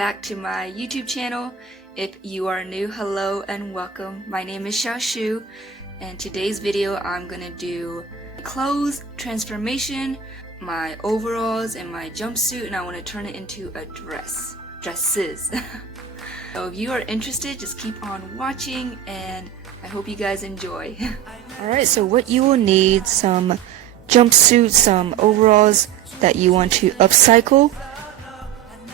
back to my YouTube channel. If you are new, hello and welcome. My name is Xiao, and today's video I'm gonna do clothes transformation, my overalls and my jumpsuit, and I want to turn it into a dresses. So if you are interested, just keep on watching and I hope you guys enjoy. Alright, so what you will need: some jumpsuits, some overalls that you want to upcycle,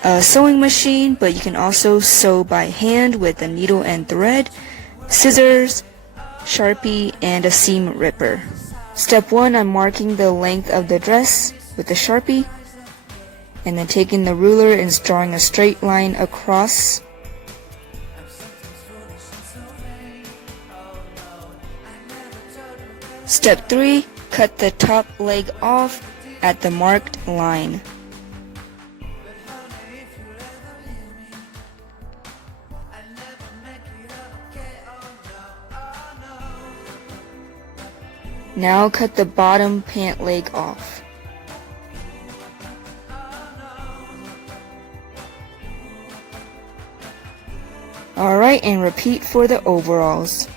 a sewing machine, but you can also sew by hand with a needle and thread, scissors, sharpie, and a seam ripper. Step 1, I'm marking the length of the dress with the sharpie, and then taking the ruler and drawing a straight line across. Step 3, cut the top leg off at the marked line. Now cut the bottom pant leg off. Alright, and repeat for the overalls.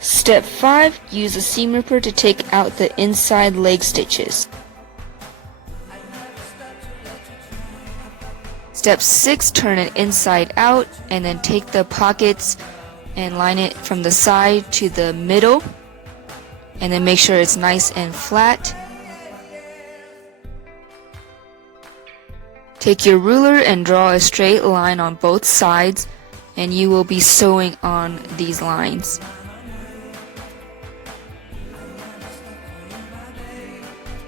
Step 5, use a seam ripper to take out the inside leg stitches. Step 6, turn it inside out and then take the pockets and line it from the side to the middle, and then make sure it's nice and flat. Take your ruler and draw a straight line on both sides, and you will be sewing on these lines.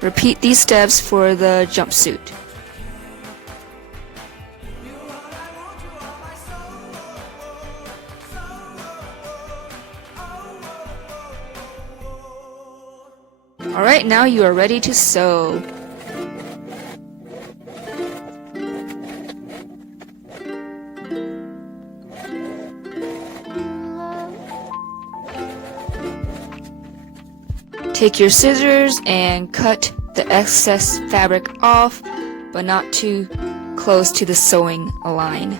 Repeat these steps for the jumpsuit. Alright, now you are ready to sew. Take your scissors and cut the excess fabric off, but not too close to the sewing line.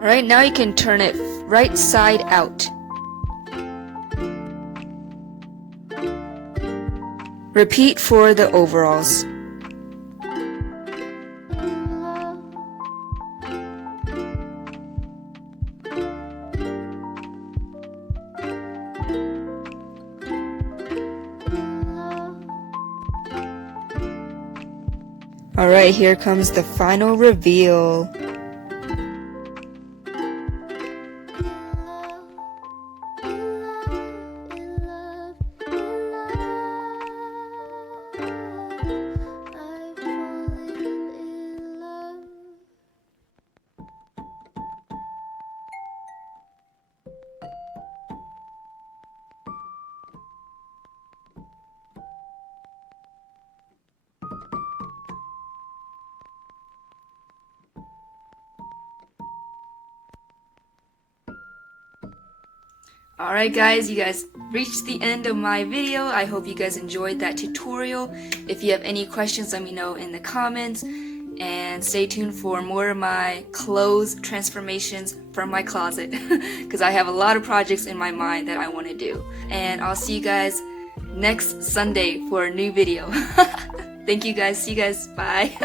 Alright, now you can turn it right side out. Repeat for the overalls. Alright, here comes the final reveal. Alright guys, you guys reached the end of my video. I hope you guys enjoyed that tutorial. If you have any questions, let me know in the comments. And stay tuned for more of my clothes transformations from my closet. Because I have a lot of projects in my mind that I want to do. And I'll see you guys next Sunday for a new video. Thank you guys. See you guys. Bye.